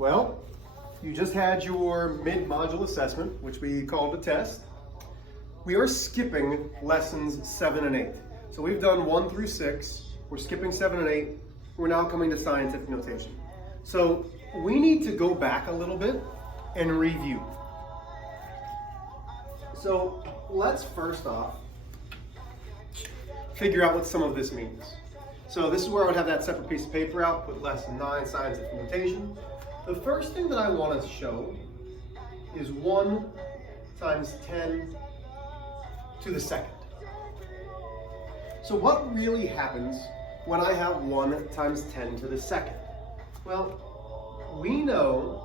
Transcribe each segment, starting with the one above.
Well, you just had your mid-module assessment, which we called a test. We are skipping lessons 7 and 8. So we've done 1 through 6. We're skipping 7 and 8. We're now coming to scientific notation. So we need to go back a little bit and review. So let's first off figure out what some of this means. So this is where I would have that separate piece of paper out, put lesson 9, scientific notation. The first thing that I want to show is 1 times 10 to the second. So what really happens when I have 1 times 10 to the second? Well, we know,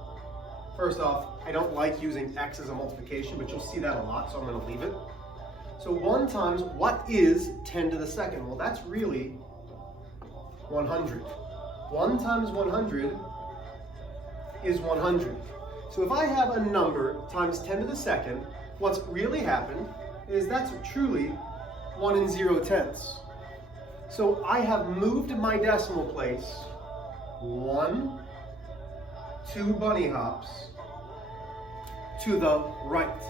first off, I don't like using x as a multiplication, but you'll see that a lot, so I'm going to leave it. So 1 times, what is 10 to the second? Well, that's really 100. 1 times 100 is 100. So if I have a number times 10 to the second, what's really happened is that's truly 1 0/10. So I have moved my decimal place 1, 2 bunny hops to the right.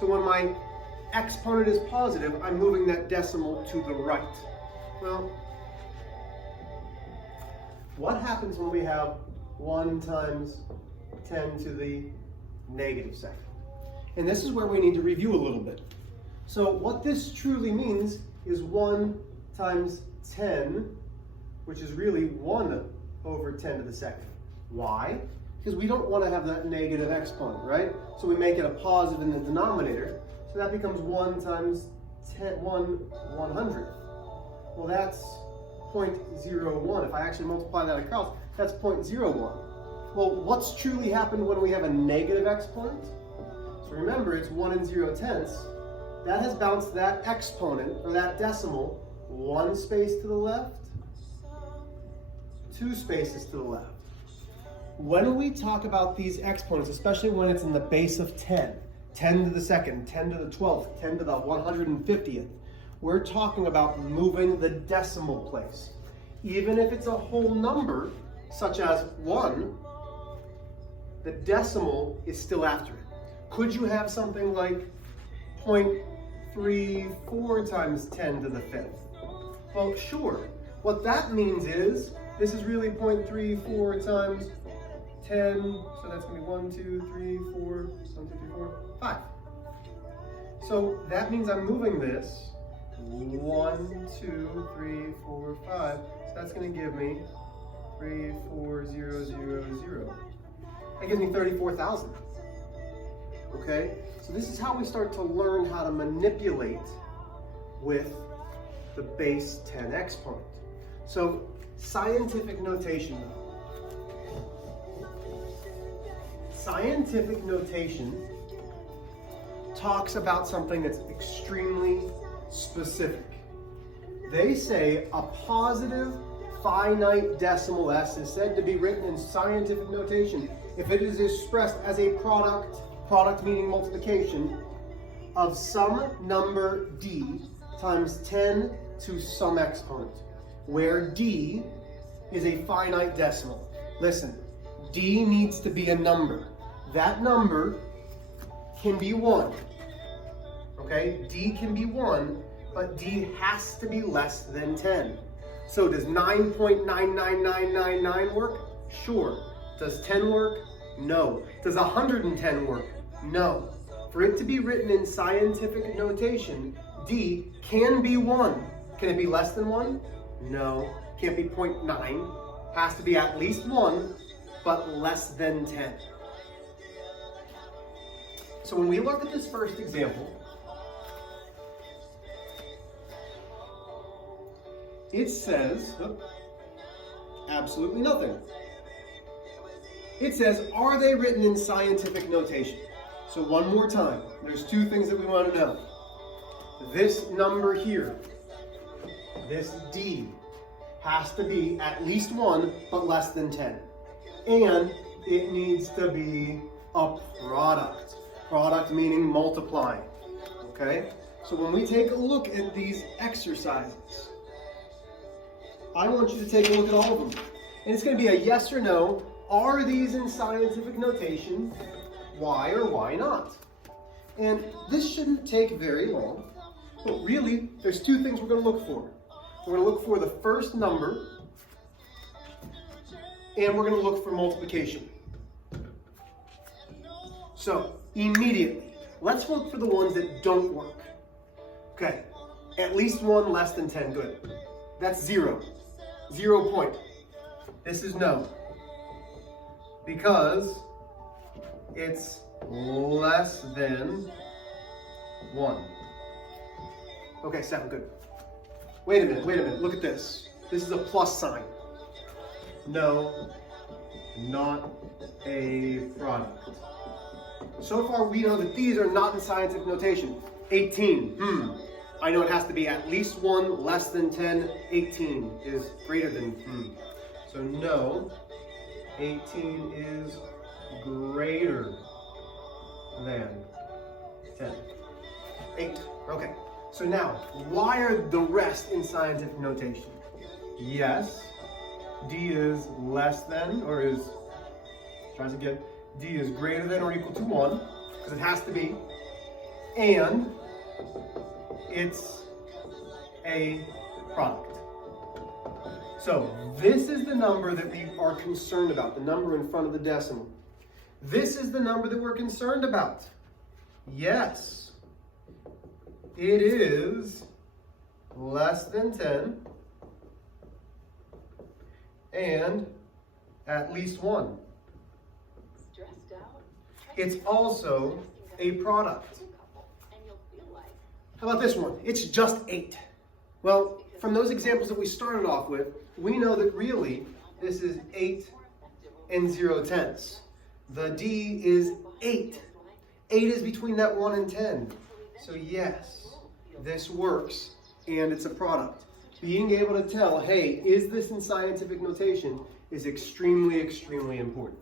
So when my exponent is positive, I'm moving that decimal to the right. Well, what happens when we have 1 times 10 to the negative second? And this is where we need to review a little bit. So what this truly means is 1 times 10, which is really 1 over 10 to the second. Why? Because we don't want to have that negative exponent, right? So we make it a positive in the denominator. So that becomes 1 times 10, 1/100th. Well, that's 0.01. If I actually multiply that across, that's 0.01. Well, what's truly happened when we have a negative exponent? So remember, it's 1 0/10. That has bounced that exponent, or that decimal, 1 space to the left, 2 spaces to the left. When we talk about these exponents, especially when it's in the base of 10, 10 to the second, 10 to the 12th, 10 to the 150th, we're talking about moving the decimal place. Even if it's a whole number, such as 1, the decimal is still after it. Could you have something like 0.34 times 10 to the 5th? Well, sure. What that means is, this is really 0.34 times 10, so that's going to be 1, 2, 3, 4, 1, 2, 3, 4, 5. So that means I'm moving this 1, 2, 3, 4, 5. So that's going to give me 3, 4, 0, 0, 0. That gives me 34,000. Okay? So this is how we start to learn how to manipulate with the base 10 exponent. So scientific notation. Scientific notation talks about something that's extremely specific. They say a positive finite decimal s is said to be written in scientific notation if it is expressed as a product meaning multiplication, of some number d times 10 to some exponent, where d is a finite decimal. Listen, d needs to be a number. That number can be 1. Okay, d can be 1, but d has to be less than 10. So does 9.99999 work? Sure. Does 10 work? No. Does 110 work? No. For it to be written in scientific notation, d can be 1. Can it be less than 1? No. Can't be 0.9. Has to be at least 1, but less than 10. So when we look at this first example, it says absolutely nothing. It says, are they written in scientific notation? So one more time, there's 2 things that we want to know. This number here, this d, has to be at least 1, but less than 10. And it needs to be a product. Product meaning multiplying. Okay? So when we take a look at these exercises, I want you to take a look at all of them. And it's going to be a yes or no are these in scientific notation? Why or why not? And this shouldn't take very long, but really, there's two things we're going to look for. We're going to look for the first number, and we're going to look for multiplication. So, immediately, let's look for the ones that don't work. Okay, at least one less than 10, good. That's 0. 0 point. This is no. Because it's less than 1. Okay, 7, good. Wait a minute, look at this. This is a plus sign. No, not a product. So far we know that these are not in scientific notation. 18, I know it has to be at least 1 less than 10. 18 is greater than, So no, 18 is greater than 10. 8, okay. So now, why are the rest in scientific notation? Yes, D is less than, or is, try this again, D is greater than or equal to 1, because it has to be, and it's a product. So this is the number that we are concerned about, the number in front of the decimal. This is the number that we're concerned about. Yes, it is less than 10 and at least 1. It's also a product. How about this one? It's just 8. Well, from those examples that we started off with, we know that really this is 8 and 0/10. The D is 8. 8 is between that 1 and 10. So yes, this works and it's a product. Being able to tell, hey, is this in scientific notation is extremely, extremely important.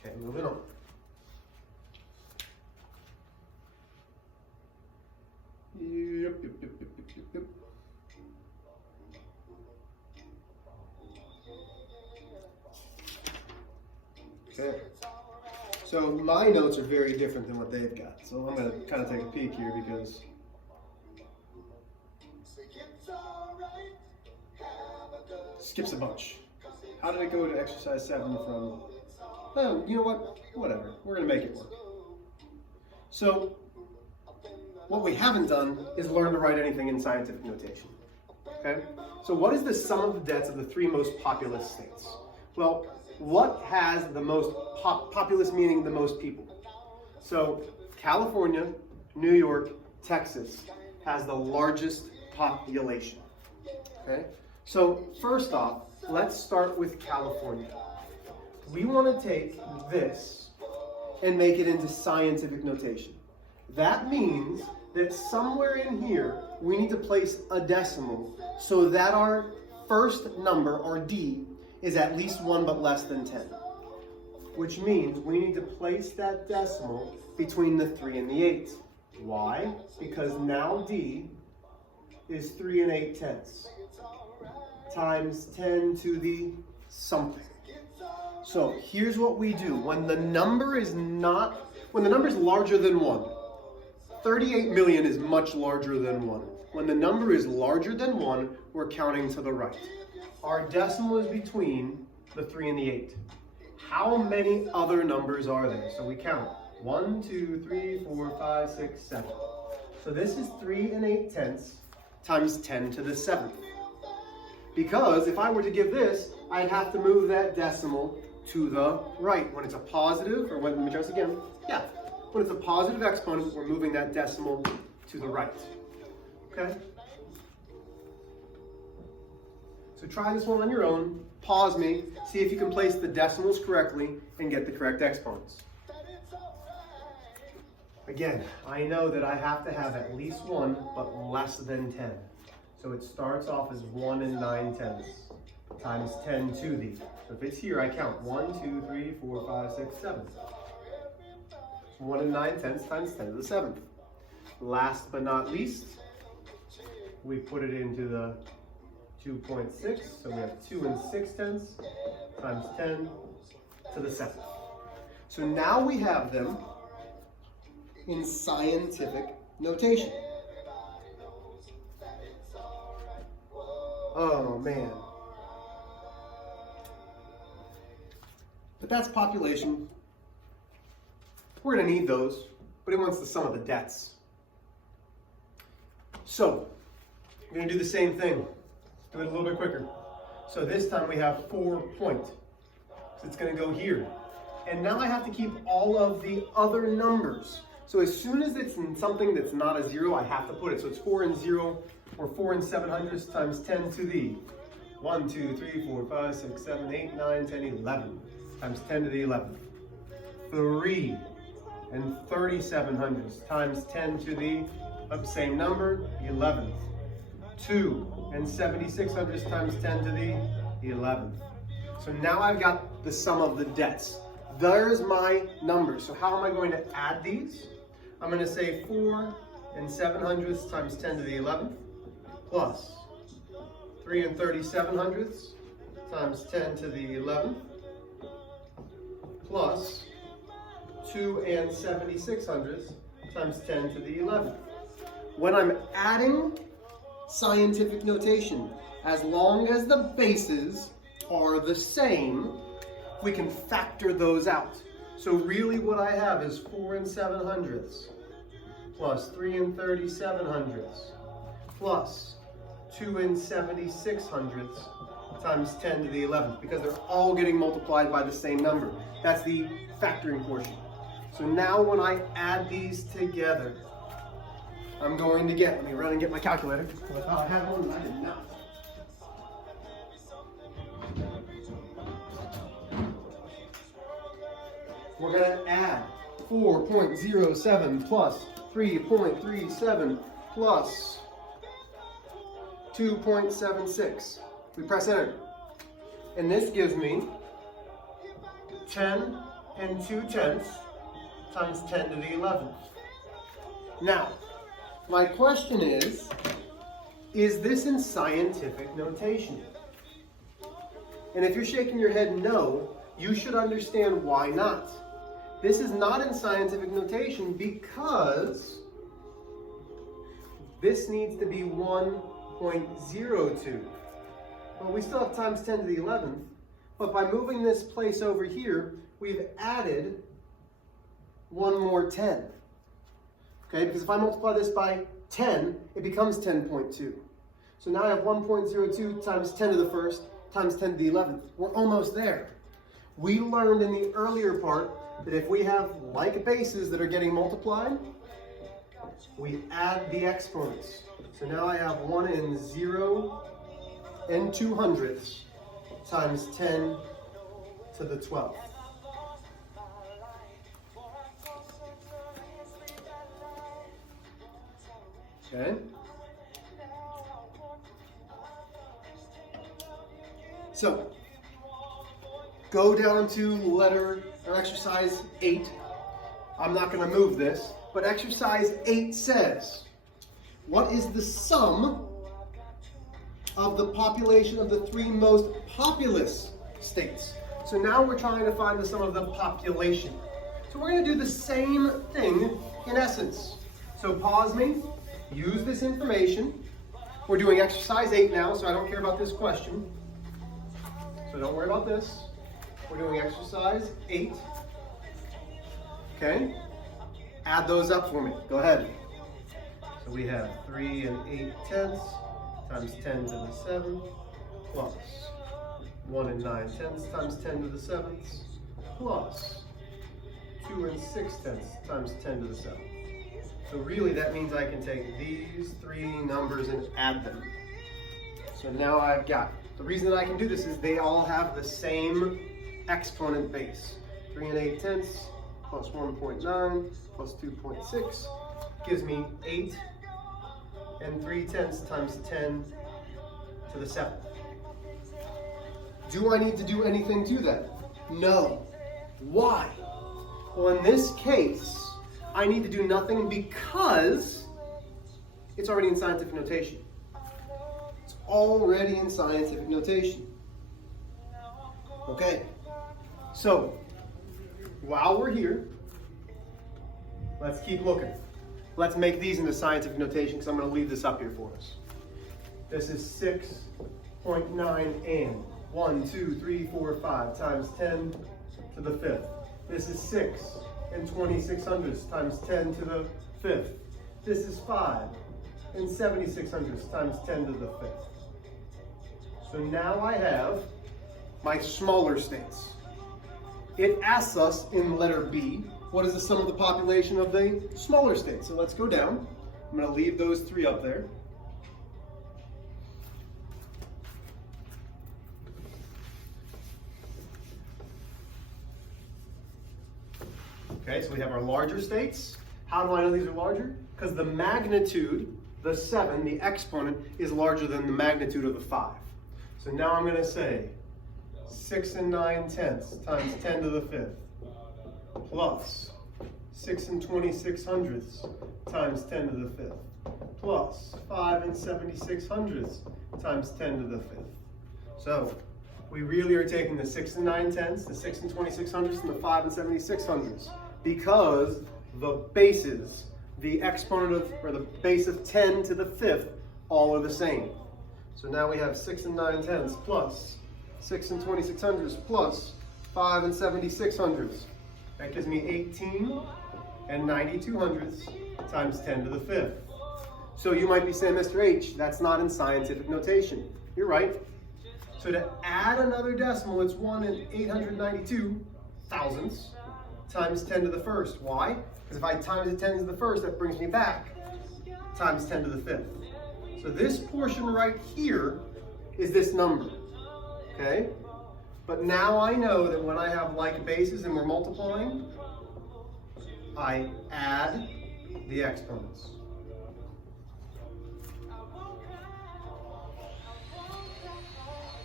Okay, moving on. Yep. Okay. So my notes are very different than what they've got. So I'm going to kind of take a peek here because skips a bunch. How did it go to exercise 7 from, oh, you know what? Whatever. We're going to make it work. So what we haven't done is learn to write anything in scientific notation. Okay? So what is the sum of the debts of the 3 most populous states? Well, what has the most populous, meaning the most people? So California, New York, Texas has the largest population. Okay? So first off, let's start with California. We want to take this and make it into scientific notation. That means that somewhere in here, we need to place a decimal so that our first number, our D, is at least 1 but less than 10. Which means we need to place that decimal between the 3 and the 8. Why? Because now D is 3 8/10 times 10 to the something. So here's what we do. When the number is larger than 1, 38 million is much larger than 1. When the number is larger than 1, we're counting to the right. Our decimal is between the 3 and the 8. How many other numbers are there? So we count. 1, 2, 3, 4, 5, 6, 7. So this is 3 8/10 times 10 to the 7th. Because if I were to give this, I'd have to move that decimal to the right. When it's a positive, or let me try this again. Yeah. When it's a positive exponent, we're moving that decimal to the right. Okay? So try this one on your own, pause me, see if you can place the decimals correctly and get the correct exponents. Again, I know that I have to have at least 1 but less than 10. So it starts off as 1 9/10 times 10 to the. So if it's here, I count 1, 2, 3, 4, 5, 6, 7. 1 9/10 times 10 to the 7th. Last but not least, we put it into the 2.6, so we have 2 6/10 times 10 to the 7th. So now we have them in scientific notation. Oh man. But that's population. We're going to need those, but it wants the sum of the debts. So, we're going to do the same thing. Do it a little bit quicker. So this time we have 4 point. So it's going to go here. And now I have to keep all of the other numbers. So as soon as it's in something that's not a 0, I have to put it. So it's 4 and 0, or 4 700 times 10 to the 1, 2, 3, 4, 5, 6, 7, 8, 9, 10, 11 times 10 to the 11th. 3 and 3700 times 10 to the same number, 11th. 2 and 7600 times 10 to the 11th. So now I've got the sum of the debts. There's my numbers. So how am I going to add these? I'm going to say 4 and 700 times 10 to the 11th plus 3 and 3700 times 10 to the 11th plus 2 and 7600 times 10 to the 11th. When I'm adding scientific notation, as long as the bases are the same, we can factor those out. So really what I have is 4 and 700 plus 3 and 3700 plus 2 and 7600 times 10 to the 11th, because they're all getting multiplied by the same number. That's the factoring portion. So now when I add these together, I'm going to get, let me run and get my calculator. I thought I had one, and I did not. We're going to add 4.07 plus 3.37 plus 2.76. We press enter. And this gives me 10 and 2/10 times 10 to the 11th. Now, my question is this in scientific notation? And if you're shaking your head no, you should understand why not. This is not in scientific notation because this needs to be 1.02. Well, we still have times 10 to the 11th, but by moving this place over here, we've added one more 10. Okay, because if I multiply this by 10, it becomes 10.2. So now I have 1.02 times 10 to the first times 10 to the 11th. We're almost there. We learned in the earlier part that if we have like bases that are getting multiplied, we add the exponents. So now I have 1 and 0 and 200 times 10 to the 12th. Okay. So, go down to exercise 8. I'm not going to move this, but exercise 8 says, what is the sum of the population of the 3 most populous states? So now we're trying to find the sum of the population. So we're going to do the same thing in essence. So pause me. Use this information. We're doing exercise 8 now, so I don't care about this question. So don't worry about this. We're doing exercise 8. Okay? Add those up for me. Go ahead. So we have 3 and 8/10 times 10 to the 7th plus 1 and 9/10 times 10 to the 7th plus 2 and 6/10 times 10 to the 7th. So really that means I can take these 3 numbers and add them. So now I've got, the reason that I can do this is they all have the same exponent base. 3 and 8/10 plus 1.9 plus 2.6 gives me 8 and 3/10 times 10 to the 7th. Do I need to do anything to that? No. Why? Well, in this case, I need to do nothing because it's already in scientific notation. already in scientific notation. Okay, so while we're here, let's keep looking. Let's make these into scientific notation because I'm going to leave this up here for us. This is 6.9 and 1, 2, 3, 4, 5 times 10 to the 5th. This is 6 and 2600ths times 10 to the 5th. This is 5 and 7600ths times 10 to the 5th. So now I have my smaller states. It asks us in letter B, what is the sum of the population of the smaller states? So let's go down. I'm going to leave those 3 up there. Okay, so we have our larger states. How do I know these are larger? Because the magnitude, the 7, the exponent, is larger than the magnitude of the 5. So now I'm going to say 6 and 9/10 times 10 to the 5th plus 6 and 2600ths times 10 to the 5th plus 5 and 7600ths times 10 to the 5th. So we really are taking the 6 and 9/10, the 6 and 2600ths, and the 5 and 7600ths because the bases, the exponent of, or the base of 10 to the 5th, all are the same. So now we have 6 and 9/10 plus 6 and 2600ths plus 5 and 7600ths. That gives me 18 and 9200ths times 10 to the 5th. So you might be saying, Mr. H, that's not in scientific notation. You're right. So to add another decimal, it's 1 and 892 thousandths times 10 to the 1st. Why? Because if I times the 10 to the 1st, that brings me back times 10 to the 5th. So this portion right here is this number, okay? But now I know that when I have like bases and we're multiplying, I add the exponents.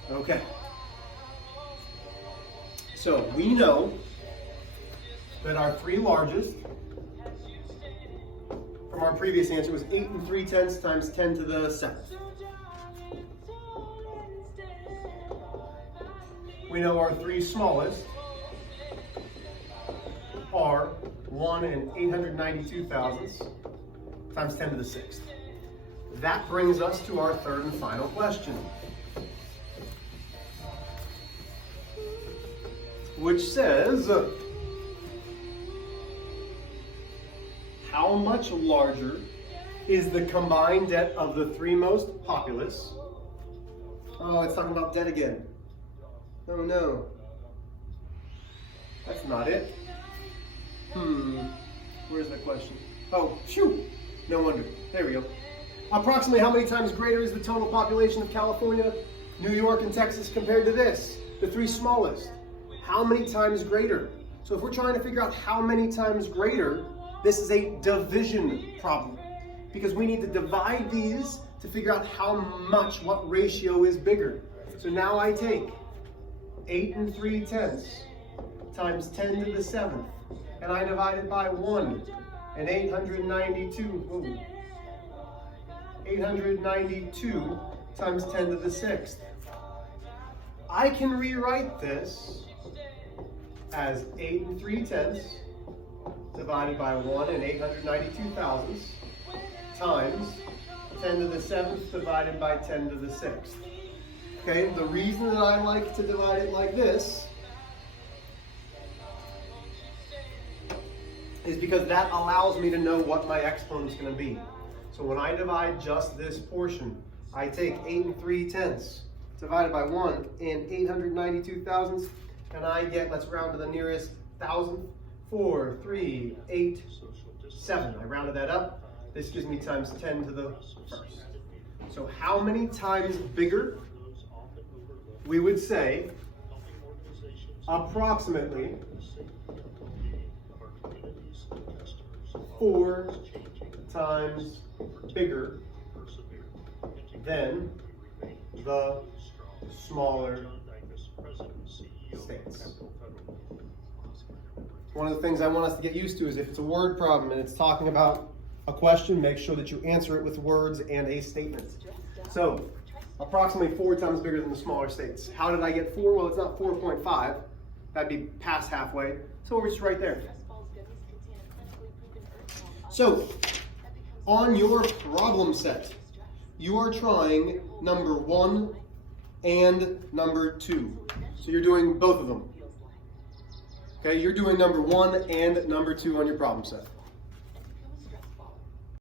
Okay. So we know that our 3 largest from our previous answer was 8 and 3/10 times 10 to the 7th. We know our 3 smallest are 1 and 892 thousandths times 10 to the 6th. That brings us to our third and final question, which says, how much larger is the combined debt of the 3 most populous? Oh, it's talking about debt again. Oh no. That's not it. Where's the question? Oh, shoot. No wonder. There we go. Approximately how many times greater is the total population of California, New York, and Texas compared to this, the 3 smallest? How many times greater? So if we're trying to figure out how many times greater, this is a division problem because we need to divide these to figure out how much, what ratio is bigger. So now I take 8 and 3/10 times 10 to the 7th, and I divide it by 1 and 892. 892 times 10 to the 6th. I can rewrite this as 8 and 3/10 divided by 1 and 892 thousandths times 10 to the 7th divided by 10 to the 6th. Okay, the reason that I like to divide it like this is because that allows me to know what my exponent is going to be. So when I divide just this portion, I take 8 and 3/10 divided by 1 and 892 thousandths, and I get, let's round to the nearest thousandth, 4, 3, 8, 7. I rounded that up. This gives me times 10 to the 1st. So how many times bigger? We would say approximately 4 times bigger than the smaller states. One of the things I want us to get used to is if it's a word problem and it's talking about a question, make sure that you answer it with words and a statement. So approximately 4 times bigger than the smaller states. How did I get 4? Well, it's not 4.5. That'd be past halfway. So we're just right there. So, on your problem set, you are trying number 1 and number 2. So you're doing both of them. Okay, you're doing number 1 and number 2 on your problem set.